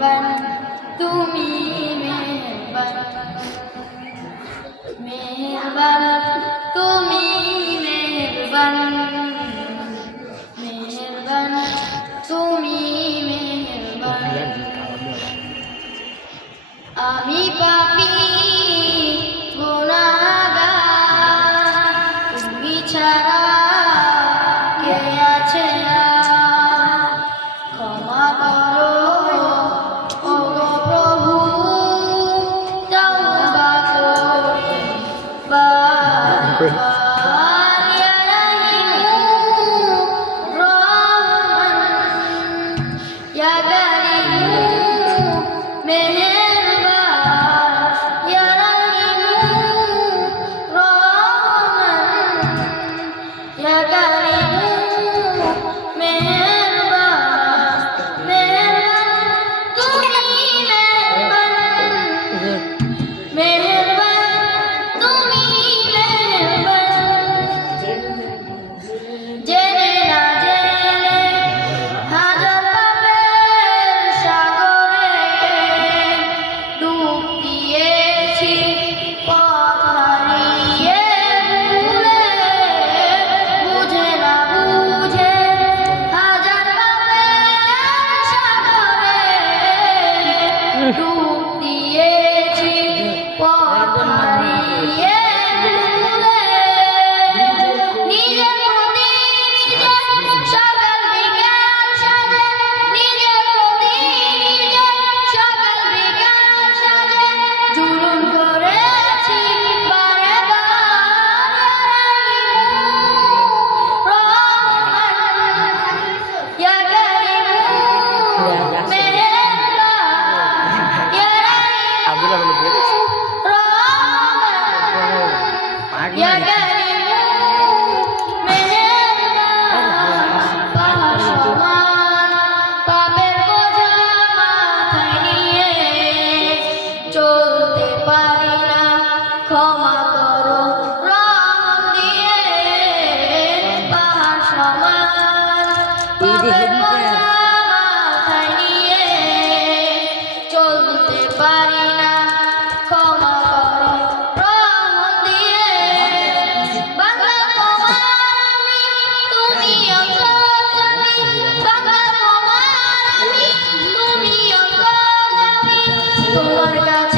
মেহরবান তুমি মেহরবান। মেহরবান তুমি মেহরবান। মেহরবান তুমি মেহরবান। আমি পাপ two. তোমার কাছে